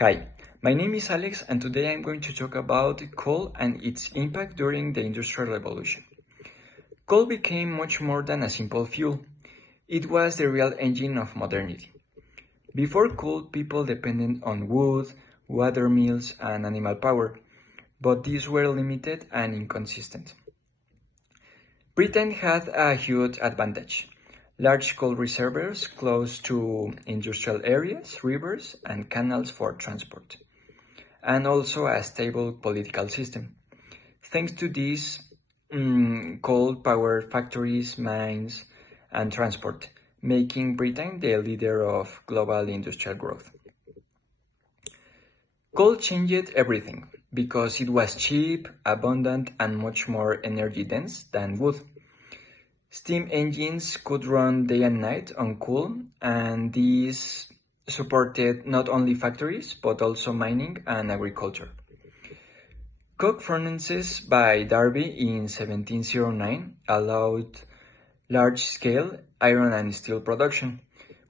Hi, my name is Alex and today I'm going to talk about coal and its impact during the Industrial Revolution. Coal became much more than a simple fuel. It was the real engine of modernity. Before coal, people depended on wood, water mills, and animal power, but these were limited and inconsistent. Britain had a huge advantage. Large coal reservoirs close to industrial areas, rivers, and canals for transport, and also a stable political system. Thanks to this, coal powered factories, mines, and transport, making Britain the leader of global industrial growth. Coal changed everything because it was cheap, abundant, and much more energy dense than wood. Steam engines could run day and night on coal, and these supported not only factories but also mining and agriculture. Coke furnaces by Darby in 1709 allowed large-scale iron and steel production,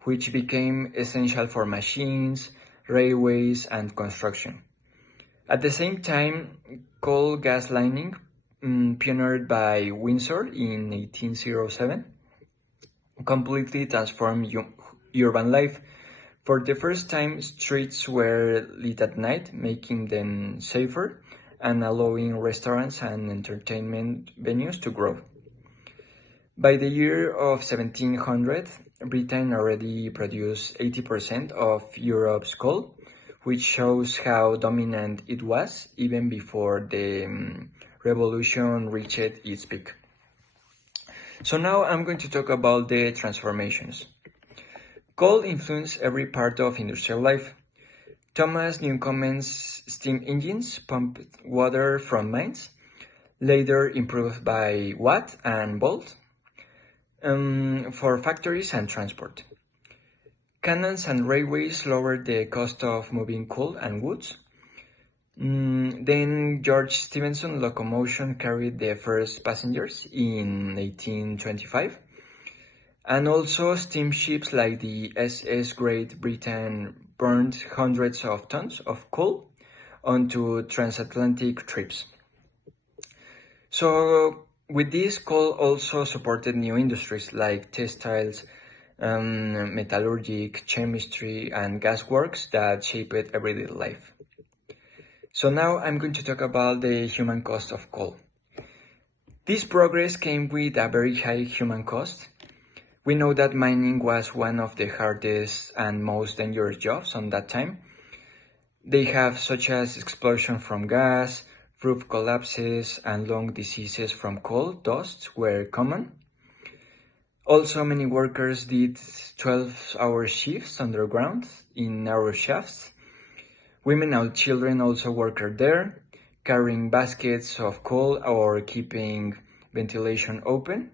which became essential for machines, railways, and construction. At the same time, coal gas lining, pioneered by Windsor in 1807, completely transformed urban life. For the first time, streets were lit at night, making them safer and allowing restaurants and entertainment venues to grow. By the year of 1700, Britain already produced 80% of Europe's coal, which shows how dominant it was even before the revolution reached its peak. So now I'm going to talk about the transformations. Coal influenced every part of industrial life. Thomas Newcomen's steam engines pumped water from mines, later improved by Watt and Bolt, for factories and transport. Canals and railways lowered the cost of moving coal and goods. Then George Stephenson locomotion carried the first passengers in 1825. And also steamships like the SS Great Britain burned hundreds of tons of coal onto transatlantic trips. So with this, coal also supported new industries like textiles, metallurgic, chemistry, and gasworks that shaped everyday life. So now I'm going to talk about the human cost of coal. This progress came with a very high human cost. We know that mining was one of the hardest and most dangerous jobs on that time. They have such as explosion from gas, roof collapses, and lung diseases from coal dust were common. Also, many workers did 12-hour shifts underground in narrow shafts. Women and children also worked there, carrying baskets of coal or keeping ventilation open.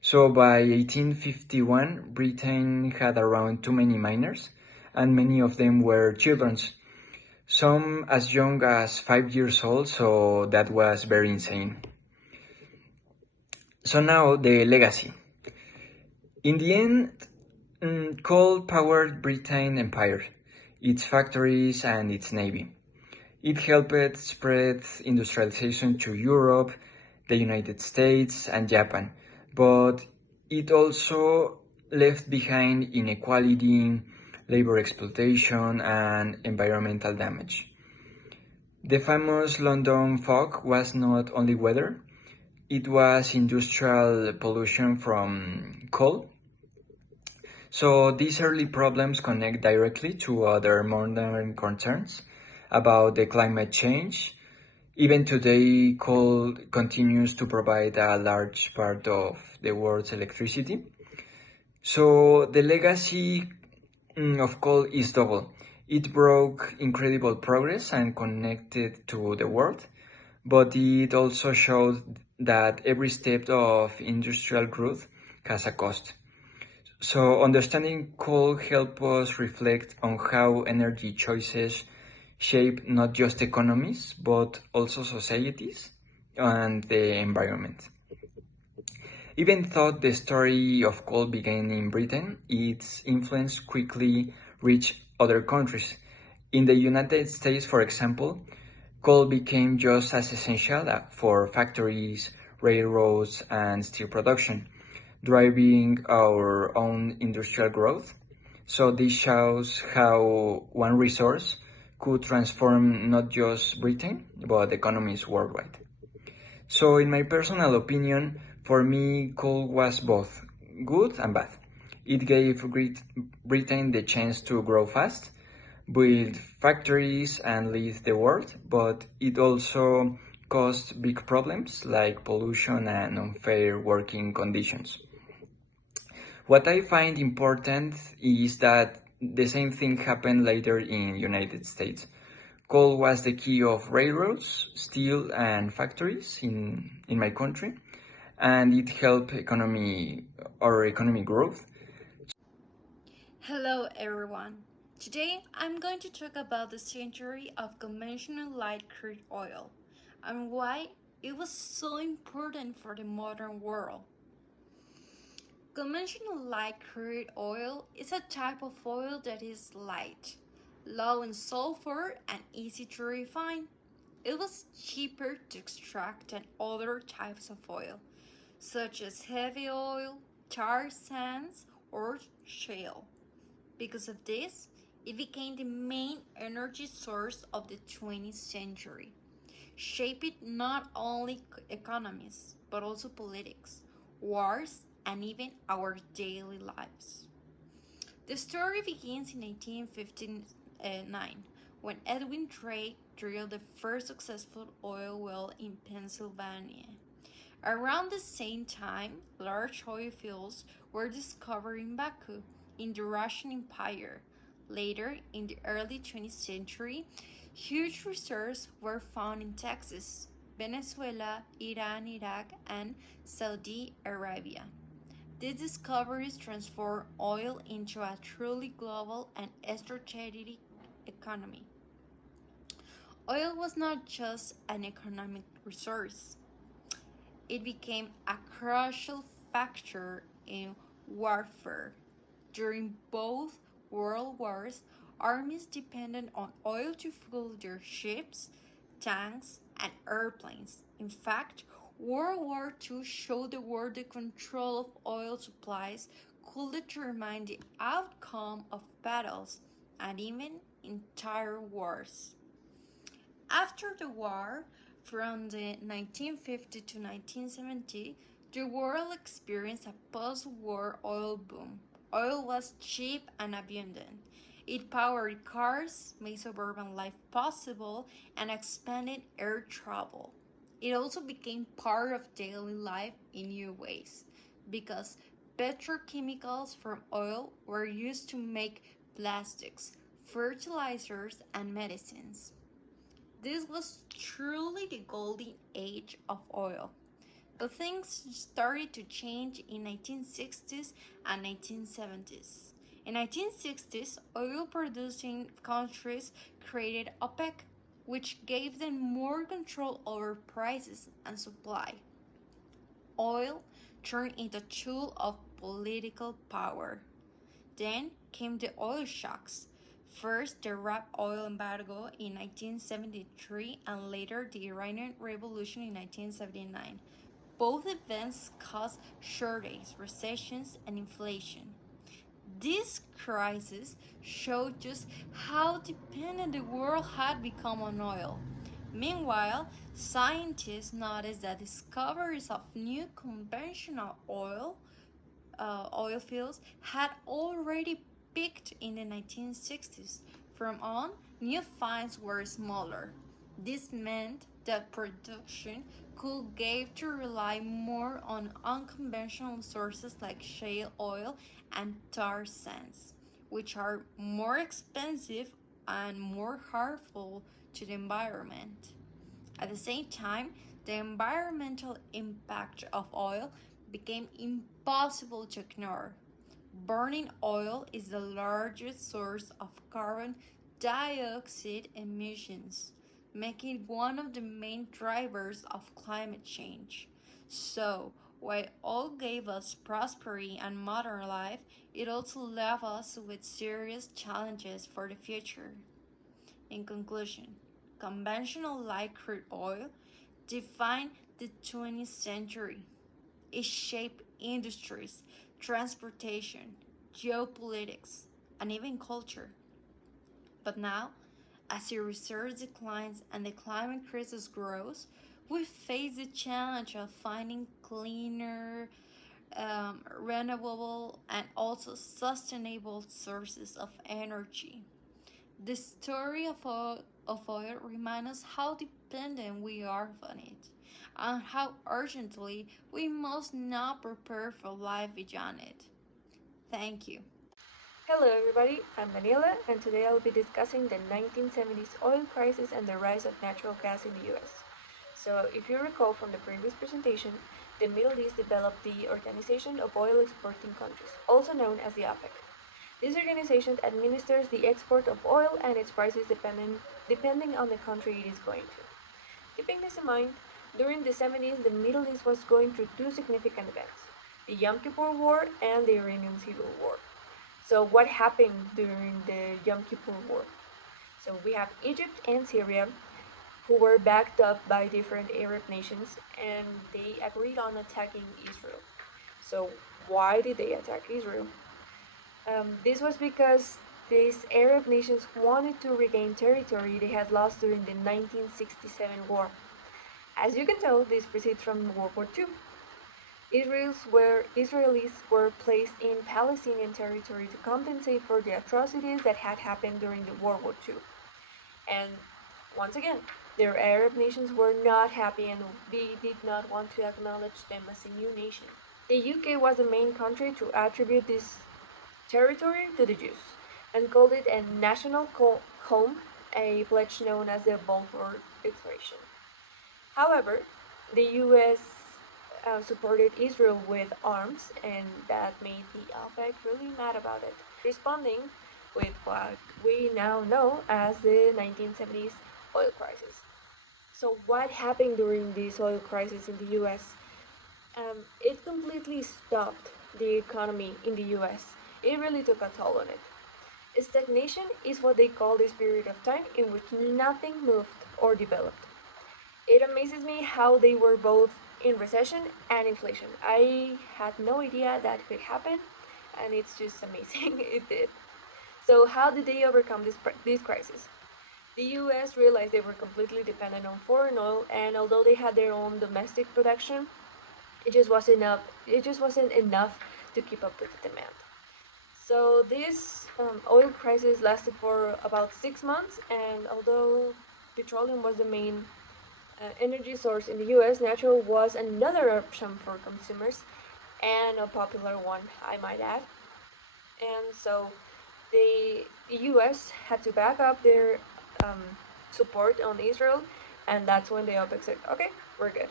So by 1851, Britain had around too many miners, and many of them were children, some as young as 5 years old, so that was very insane. So now the legacy. In the end, coal powered Britain empire, its factories and its navy. It helped spread industrialization to Europe, the United States, and Japan, but it also left behind inequality, labor exploitation, and environmental damage. The famous London fog was not only weather, it was industrial pollution from coal. So these early problems connect directly to other modern concerns about the climate change. Even today, coal continues to provide a large part of the world's electricity. So the legacy of coal is double. It brought incredible progress and connected to the world, but it also showed that every step of industrial growth has a cost. So understanding coal helps us reflect on how energy choices shape not just economies, but also societies and the environment. Even though the story of coal began in Britain, its influence quickly reached other countries. In the United States, for example, coal became just as essential for factories, railroads, and steel production, driving our own industrial growth. So this shows how one resource could transform not just Britain, but economies worldwide. So in my personal opinion, for me, coal was both good and bad. It gave Britain the chance to grow fast, build factories and lead the world, but it also caused big problems like pollution and unfair working conditions. What I find important is that the same thing happened later in United States. Coal was the key of railroads, steel and factories in my country, and it helped our economy growth. Hello everyone. Today I'm going to talk about the century of conventional light crude oil and why it was so important for the modern world. Conventional light crude oil is a type of oil that is light, low in sulfur, and easy to refine. It was cheaper to extract than other types of oil, such as heavy oil, tar sands, or shale. Because of this, it became the main energy source of the 20th century, shaping not only economies, but also politics, wars, and even our daily lives. The story begins in 1859, when Edwin Drake drilled the first successful oil well in Pennsylvania. Around the same time, large oil fields were discovered in Baku, in the Russian Empire. Later, in the early 20th century, huge reserves were found in Texas, Venezuela, Iran, Iraq, and Saudi Arabia. These discoveries transformed oil into a truly global and strategic economy. Oil was not just an economic resource, it became a crucial factor in warfare. During both world wars, armies depended on oil to fuel their ships, tanks, and airplanes. In fact, World War II showed the world the control of oil supplies could determine the outcome of battles and even entire wars. After the war, from the 1950 to 1970, the world experienced a post-war oil boom. Oil was cheap and abundant. It powered cars, made suburban life possible, and expanded air travel. It also became part of daily life in new ways because petrochemicals from oil were used to make plastics, fertilizers, and medicines. This was truly the golden age of oil. But things started to change in 1960s and 1970s. In 1960s, oil producing countries created OPEC, which gave them more control over prices and supply. Oil turned into a tool of political power. Then came the oil shocks. First, the Arab oil embargo in 1973 and later the Iranian Revolution in 1979. Both events caused shortages, recessions, and inflation. This crisis showed just how dependent the world had become on oil. Meanwhile, scientists noticed that discoveries of new conventional oil fields had already peaked in the 1960s. From on, new finds were smaller. This meant that production could get to rely more on unconventional sources like shale oil and tar sands, which are more expensive and more harmful to the environment. At the same time, the environmental impact of oil became impossible to ignore. Burning oil is the largest source of carbon dioxide emissions, making it one of the main drivers of climate change. So, while oil gave us prosperity and modern life, it also left us with serious challenges for the future. In conclusion, conventional light crude oil defined the 20th century. It shaped industries, transportation, geopolitics, and even culture. But now, as the resource declines and the climate crisis grows, we face the challenge of finding cleaner, renewable, and also sustainable sources of energy. The story of oil reminds us how dependent we are on it and how urgently we must now prepare for life beyond it. Thank you. Hello everybody, I'm Daniela and today I'll be discussing the 1970s oil crisis and the rise of natural gas in the US. So if you recall from the previous presentation, the Middle East developed the Organization of Oil Exporting Countries, also known as the OPEC. This organization administers the export of oil and its prices depending on the country it is going to. Keeping this in mind, during the 70s the Middle East was going through two significant events, the Yom Kippur War and the Iranian Civil War. So what happened during the Yom Kippur War? So we have Egypt and Syria who were backed up by different Arab nations and they agreed on attacking Israel. So why did they attack Israel? This was because these Arab nations wanted to regain territory they had lost during the 1967 war. As you can tell, this proceeds from World War II. Israelis were placed in Palestinian territory to compensate for the atrocities that had happened during the World War II. And once again, their Arab nations were not happy and they did not want to acknowledge them as a new nation. The UK was the main country to attribute this territory to the Jews and called it a national home, a pledge known as the Balfour Declaration. However, the US supported Israel with arms, and that made the OPEC really mad about it, responding with what we now know as the 1970s oil crisis. So what happened during this oil crisis in the US? It completely stopped the economy in the US. It really took a toll on it. Stagnation is what they call this period of time in which nothing moved or developed. It amazes me how they were both in recession and inflation. I had no idea that could happen, and it's just amazing. It did. So how did they overcome this crisis? The US realized they were completely dependent on foreign oil, and although they had their own domestic production, it just wasn't enough to keep up with the demand. So this oil crisis lasted for about 6 months, and although petroleum was the main energy source in the US, natural was another option for consumers and a popular one, I might add. And so the US had to back up their um, support on Israel, and that's when the OPEC said, okay, we're good.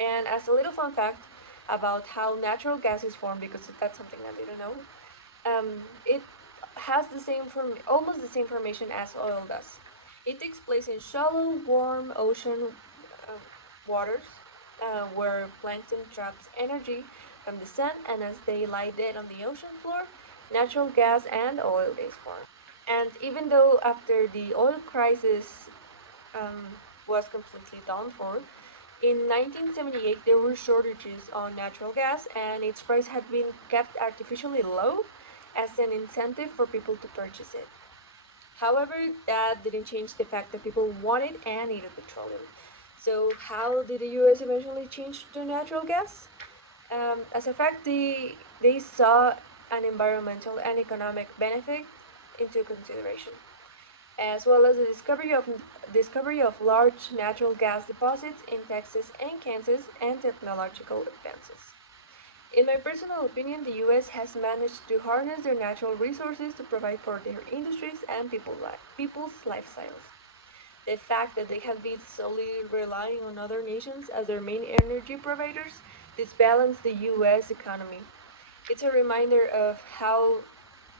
And as a little fun fact about how natural gas is formed, because that's something that they don't know, it has almost the same formation as oil does. It takes place in shallow, warm ocean uh, waters where plankton traps energy from the sun, and as they lie dead on the ocean floor, natural gas and oil is formed. And even though after the oil crisis um, was completely done for, in 1978 there were shortages on natural gas and its price had been kept artificially low as an incentive for people to purchase it. However, that didn't change the fact that people wanted and needed petroleum. So how did the US eventually change to natural gas? As a fact, they saw an environmental and economic benefit into consideration, as well as the discovery of large natural gas deposits in Texas and Kansas and technological advances. In my personal opinion, the US has managed to harness their natural resources to provide for their industries and people's lifestyles. The fact that they have been solely relying on other nations as their main energy providers disbalanced the US economy. It's a reminder of how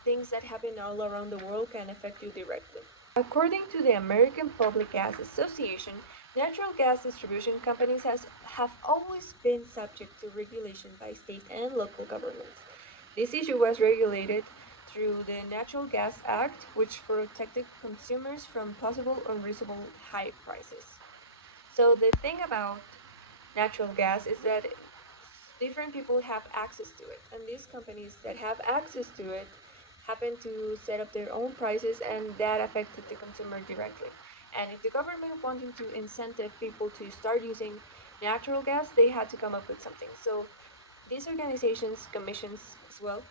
things that happen all around the world can affect you directly. According to the American Public Gas Association, natural gas distribution companies have always been subject to regulation by state and local governments. This issue was regulated through the Natural Gas Act, which protected consumers from possible unreasonable high prices. So the thing about natural gas is that different people have access to it, and these companies that have access to it happen to set up their own prices, and that affected the consumer directly. And if the government wanted to incentive people to start using natural gas, they had to come up with something. So these organizations, commissions as well,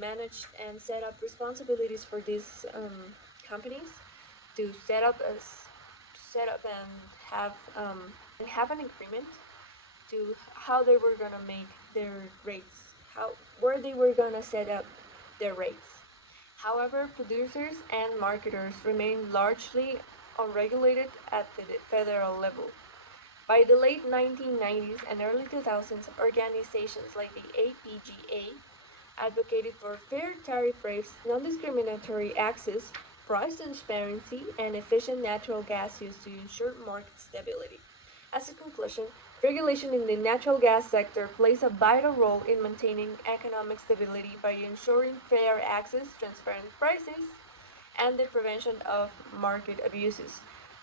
managed and set up responsibilities for these companies to set up and have an agreement to how they were gonna make their rates, how where they were gonna set up their rates. However, producers and marketers remain largely unregulated at the federal level. By the late 1990s and early 2000s, organizations like the APGA advocated for fair tariff rates, non-discriminatory access, price transparency, and efficient natural gas use to ensure market stability. As a conclusion, regulation in the natural gas sector plays a vital role in maintaining economic stability by ensuring fair access, transparent prices, and the prevention of market abuses.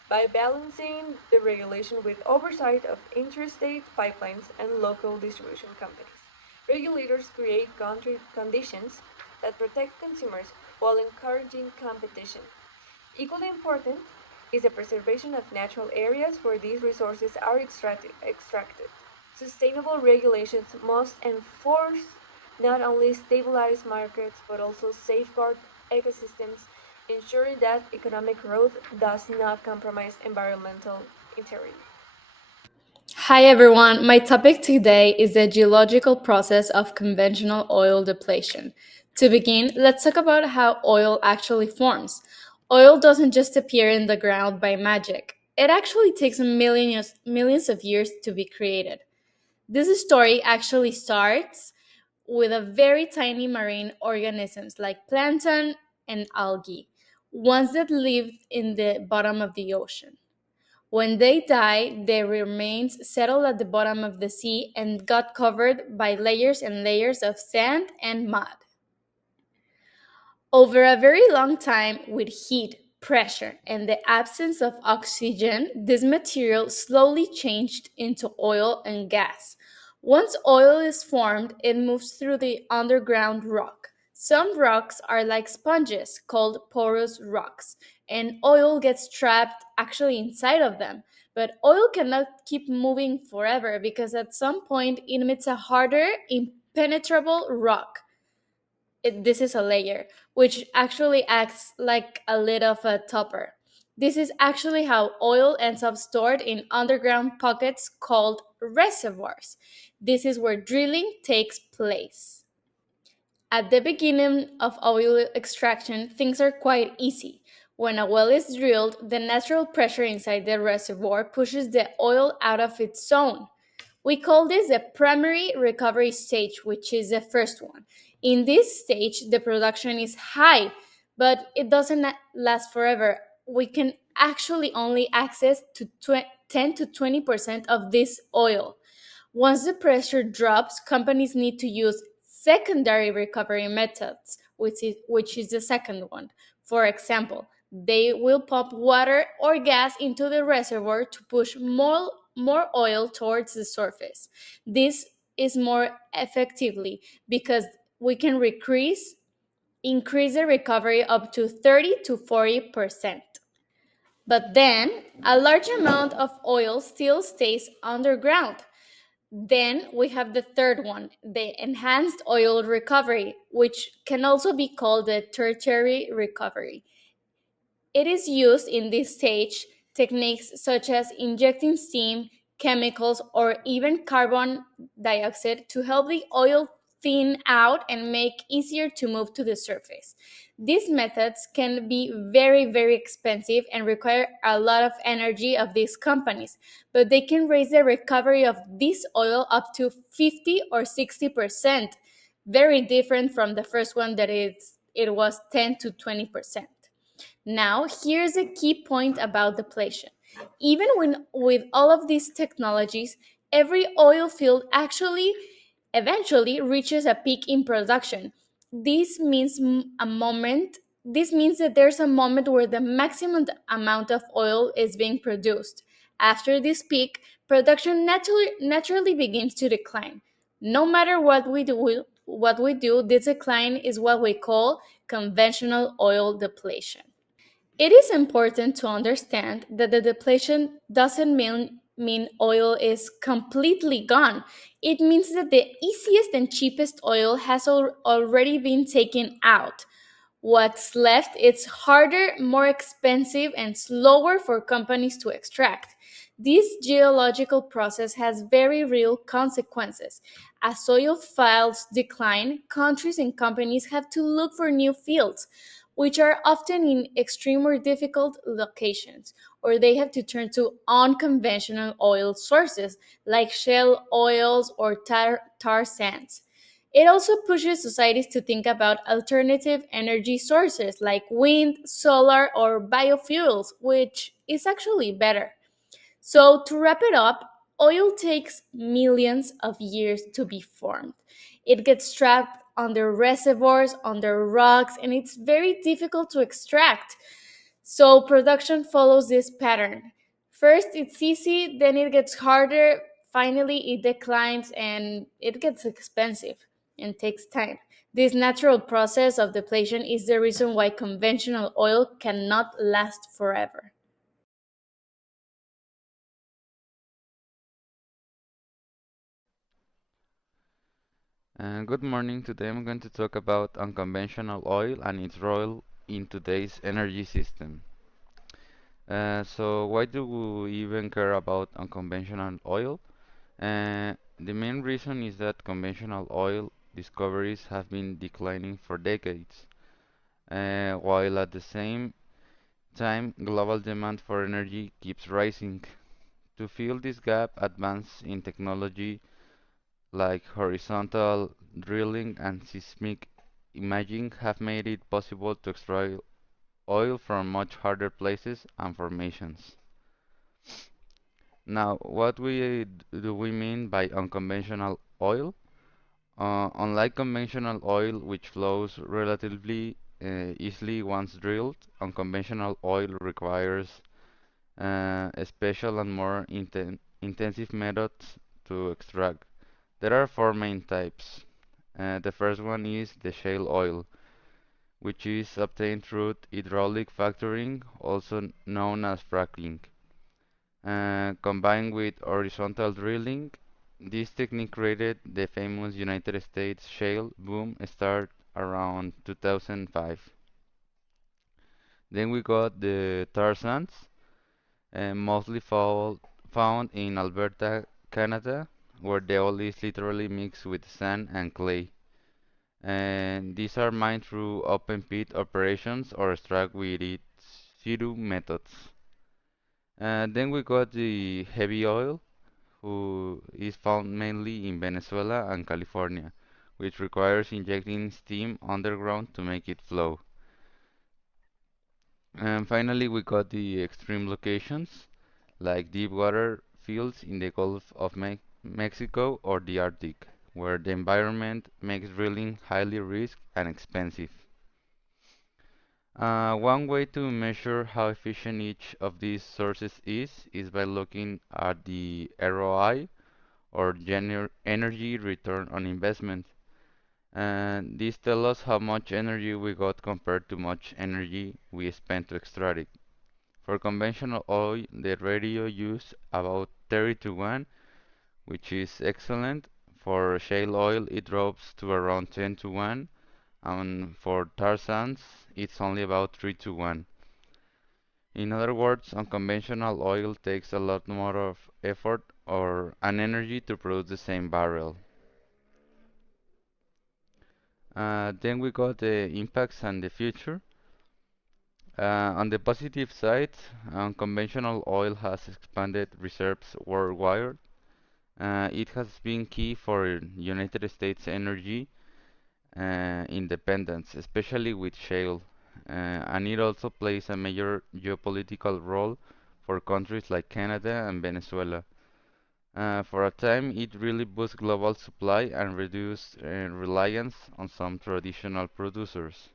By balancing the regulation with oversight of interstate pipelines and local distribution companies, regulators create country conditions that protect consumers while encouraging competition. Equally important is the preservation of natural areas where these resources are extracted. Sustainable regulations must enforce not only stabilize markets but also safeguard ecosystems, ensuring that economic growth does not compromise environmental integrity. Hi everyone, my topic today is the geological process of conventional oil depletion. To begin, let's talk about how oil actually forms. Oil doesn't just appear in the ground by magic. It actually takes millions of years to be created. This story actually starts with a very tiny marine organisms like plankton and algae, ones that lived in the bottom of the ocean. When they died, their remains settled at the bottom of the sea and got covered by layers and layers of sand and mud. Over a very long time, with heat, pressure, and the absence of oxygen, this material slowly changed into oil and gas. Once oil is formed, it moves through the underground rock. Some rocks are like sponges called porous rocks, and oil gets trapped actually inside of them. But oil cannot keep moving forever because at some point it meets a harder, impenetrable rock. This is a layer, which actually acts like a lid of a topper. This is actually how oil ends up stored in underground pockets called reservoirs. This is where drilling takes place. At the beginning of oil extraction, things are quite easy. When a well is drilled, the natural pressure inside the reservoir pushes the oil out of its zone. We call this the primary recovery stage, which is the first one. In this stage, the production is high, but it doesn't last forever. We can actually only access to 10 to 20% of this oil. Once the pressure drops, companies need to use secondary recovery methods, which is the second one. For example, they will pump water or gas into the reservoir to push more oil towards the surface. This is more effectively because we can increase the recovery up to 30 to 40%. But then a large amount of oil still stays underground. Then we have the third one, the enhanced oil recovery, which can also be called the tertiary recovery. It is used in this stage techniques such as injecting steam, chemicals, or even carbon dioxide to help the oil thin out and make easier to move to the surface. These methods can be very, very expensive and require a lot of energy of these companies, but they can raise the recovery of this oil up to 50 or 60%, very different from the first one that it was 10 to 20%. Now, here's a key point about depletion. Even when with all of these technologies, every oil field actually eventually reaches a peak in production. this means a moment. This means that there's a moment where the maximum amount of oil is being produced. After this peak, production naturally begins to decline. No matter what we do, this decline is what we call conventional oil depletion. It is important to understand that the depletion doesn't mean oil is completely gone. It means that the easiest and cheapest oil has already been taken out. What's left is harder, more expensive, and slower for companies to extract. This geological process has very real consequences. As oil fields decline, countries and companies have to look for new fields, which are often in extreme or difficult locations, or they have to turn to unconventional oil sources like shale oils or tar sands. It also pushes societies to think about alternative energy sources like wind, solar, or biofuels, which is actually better. So, to wrap it up, oil takes millions of years to be formed. It gets trapped under reservoirs, under rocks, and it's very difficult to extract. So, production follows this pattern. First, it's easy, then it gets harder, finally, it declines, and it gets expensive and takes time. This natural process of depletion is the reason why conventional oil cannot last forever. Good morning. Today I'm going to talk about unconventional oil and its role in today's energy system. So why do we even care about unconventional oil? The main reason is that conventional oil discoveries have been declining for decades, while at the same time global demand for energy keeps rising. To fill this gap, advances in technology like horizontal drilling and seismic imaging have made it possible to extract oil from much harder places and formations. Now, do we mean by unconventional oil? Unlike conventional oil, which flows relatively easily once drilled, unconventional oil requires special and more intensive methods to extract. There are four main types. The first one is the shale oil, which is obtained through hydraulic fracturing, also known as fracking. Combined with horizontal drilling, this technique created the famous United States shale boom start around 2005. Then we got the tar sands, mostly found in Alberta, Canada, where the oil is literally mixed with sand and clay. And these are mined through open pit operations or extract with its situ methods. Then we got the heavy oil, who is found mainly in Venezuela and California, which requires injecting steam underground to make it flow. And finally, we got the extreme locations, like deep water fields in the Gulf of Mexico or the Arctic, where the environment makes drilling highly risky and expensive. One way to measure how efficient each of these sources is by looking at the ROI, or energy return on investment. And this tells us how much energy we got compared to much energy we spent to extract it. For conventional oil, the ratio used about 30 to 1, which is excellent. For shale oil, it drops to around 10 to 1, and for tar sands, it's only about 3 to 1. In other words, unconventional oil takes a lot more of effort or an energy to produce the same barrel. Then we got the impacts and the future. On the positive side, unconventional oil has expanded reserves worldwide. It has been key for United States energy independence, especially with shale, and it also plays a major geopolitical role for countries like Canada and Venezuela. For a time, it really boosts global supply and reduces reliance on some traditional producers.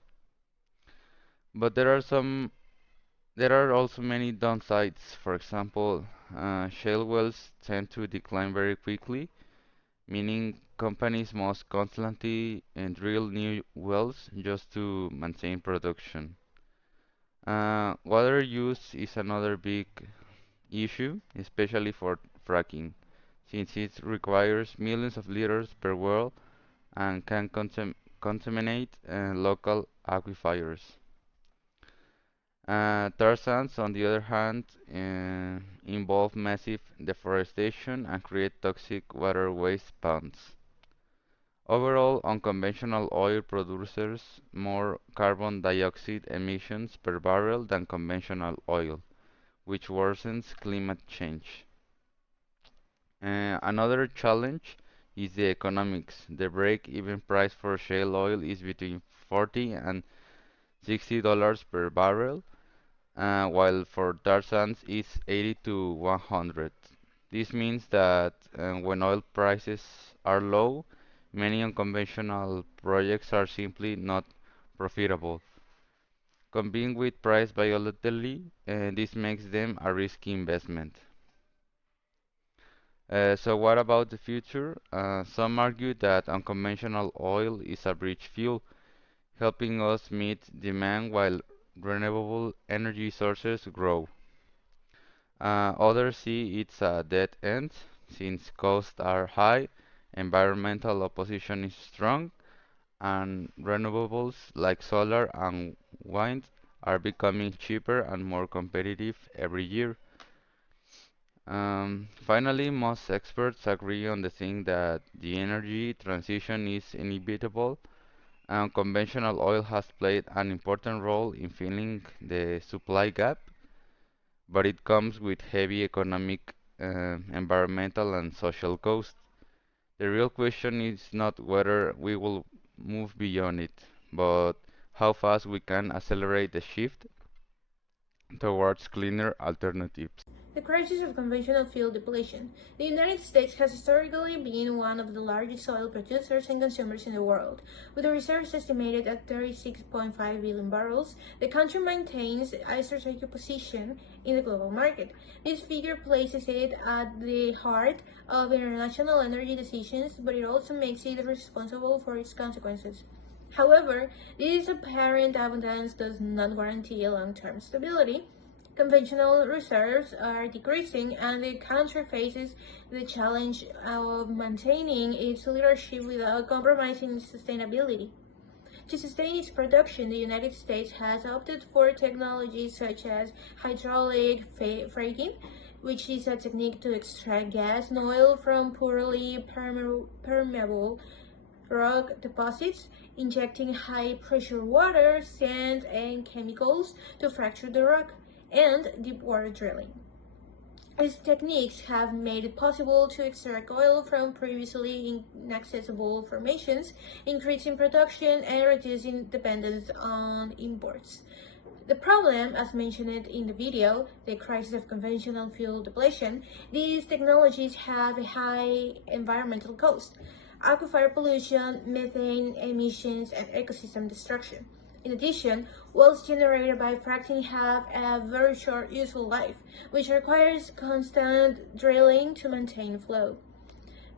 But there are also many downsides. For example, shale wells tend to decline very quickly, meaning companies must constantly drill new wells just to maintain production. Water use is another big issue, especially for fracking, since it requires millions of liters per well and can contaminate local aquifers. Tar sands, on the other hand, involve massive deforestation and create toxic water waste ponds. Overall, unconventional oil produces more carbon dioxide emissions per barrel than conventional oil, which worsens climate change. Another challenge is the economics. The break-even price for shale oil is between 40 and $60 per barrel, while for tar sands is 80 to 100. This means that when oil prices are low, many unconventional projects are simply not profitable. Combined with price volatility, this makes them a risky investment. So what about the future? Some argue that unconventional oil is a bridge fuel, helping us meet demand while renewable energy sources grow. Others see it's a dead end, since costs are high, environmental opposition is strong, and renewables like solar and wind are becoming cheaper and more competitive every year. Finally, most experts agree on the thing that the energy transition is inevitable, and conventional oil has played an important role in filling the supply gap, but it comes with heavy economic, environmental, and social costs. The real question is not whether we will move beyond it, but how fast we can accelerate the shift towards cleaner alternatives. The crisis of conventional fuel depletion. The United States has historically been one of the largest oil producers and consumers in the world. With the reserves estimated at 36.5 billion barrels, the country maintains a strategic position in the global market. This figure places it at the heart of international energy decisions, but it also makes it responsible for its consequences. However, this apparent abundance does not guarantee long-term stability. Conventional reserves are decreasing, and the country faces the challenge of maintaining its leadership without compromising sustainability. To sustain its production, the United States has opted for technologies such as hydraulic fracking, which is a technique to extract gas and oil from poorly permeable rock deposits, injecting high-pressure water, sand, and chemicals to fracture the rock, and deep water drilling. These techniques have made it possible to extract oil from previously inaccessible formations, increasing production and reducing dependence on imports. The problem, as mentioned in the video, the crisis of conventional fuel depletion, these technologies have a high environmental cost: aquifer pollution, methane emissions, and ecosystem destruction. In addition, wells generated by fracking have a very short useful life, which requires constant drilling to maintain flow.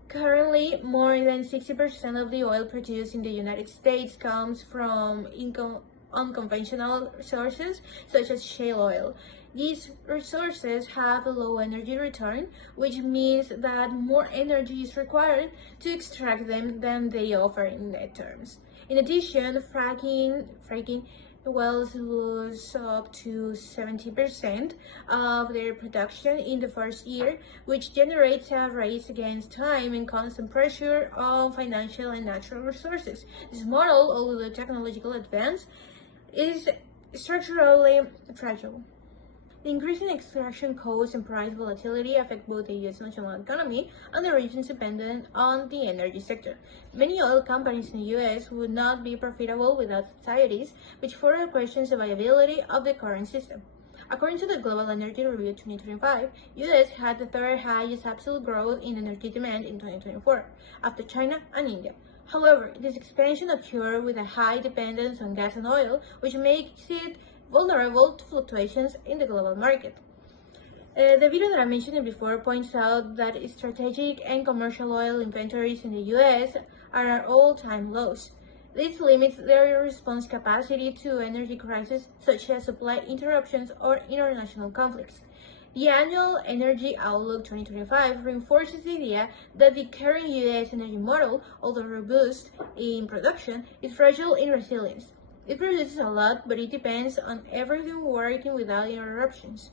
Currently, more than 60% of the oil produced in the United States comes from unconventional sources, such as shale oil. These resources have a low energy return, which means that more energy is required to extract them than they offer in net terms. In addition, fracking wells lose up to 70% of their production in the first year, which generates a race against time and constant pressure on financial and natural resources. This model, although technological advance, is structurally fragile. The increasing extraction costs and price volatility affect both the U.S. national economy and the regions dependent on the energy sector. Many oil companies in the U.S. would not be profitable without subsidies, which further questions the viability of the current system. According to the Global Energy Review 2025, U.S. had the third highest absolute growth in energy demand in 2024, after China and India. However, this expansion occurred with a high dependence on gas and oil, which makes it vulnerable to fluctuations in the global market. The video that I mentioned before points out that strategic and commercial oil inventories in the U.S. are at all-time lows. This limits their response capacity to energy crises such as supply interruptions or international conflicts. The Annual Energy Outlook 2025 reinforces the idea that the current U.S. energy model, although robust in production, is fragile in resilience. It produces a lot, but it depends on everything working without interruptions.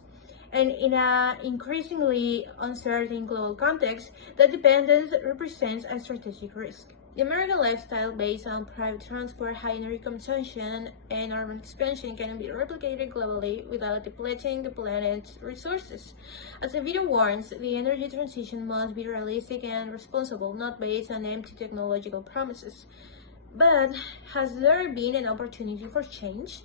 And in an increasingly uncertain global context, that dependence represents a strategic risk. The American lifestyle based on private transport, high energy consumption, and urban expansion cannot be replicated globally without depleting the planet's resources. As the video warns, the energy transition must be realistic and responsible, not based on empty technological promises. But has there been an opportunity for change?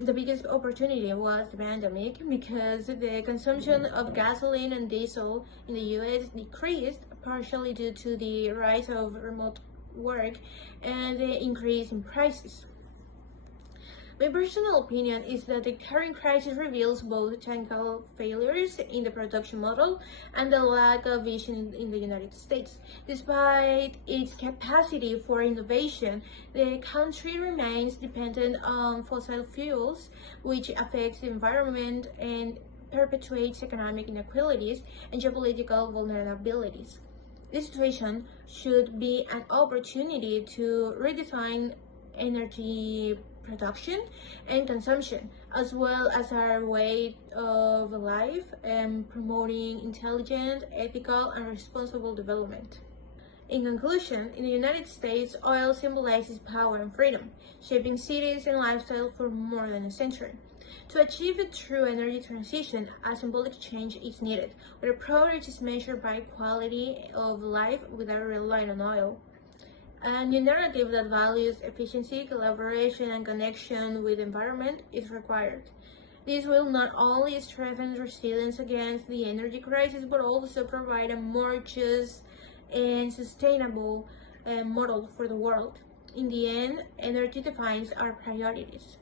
The biggest opportunity was the pandemic because the consumption of gasoline and diesel in the US decreased, partially due to the rise of remote work and the increase in prices. My personal opinion is that the current crisis reveals both technical failures in the production model and the lack of vision in the United States. Despite its capacity for innovation, the country remains dependent on fossil fuels, which affects the environment and perpetuates economic inequalities and geopolitical vulnerabilities. This situation should be an opportunity to redesign energy production and consumption, as well as our way of life, and promoting intelligent, ethical, and responsible development. In conclusion, in the United States, oil symbolizes power and freedom, shaping cities and lifestyle for more than a century. To achieve a true energy transition, a symbolic change is needed, where progress is measured by quality of life without relying on oil. A new narrative that values efficiency, collaboration, and connection with the environment is required. This will not only strengthen resilience against the energy crisis, but also provide a more just and sustainable model for the world. In the end, energy defines our priorities.